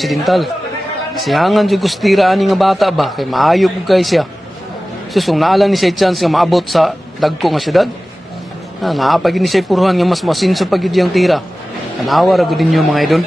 aksidintal. Siyangan jud ko sa tira ani nga bata ba kay maayo pud kay siya. Susong naalang ni siya chance nga maabot sa dagko nga syudad. Naapag ni siya puruhan nga mas masinso pag yun yung tira. Tanawa ra gud ninyo mga idol.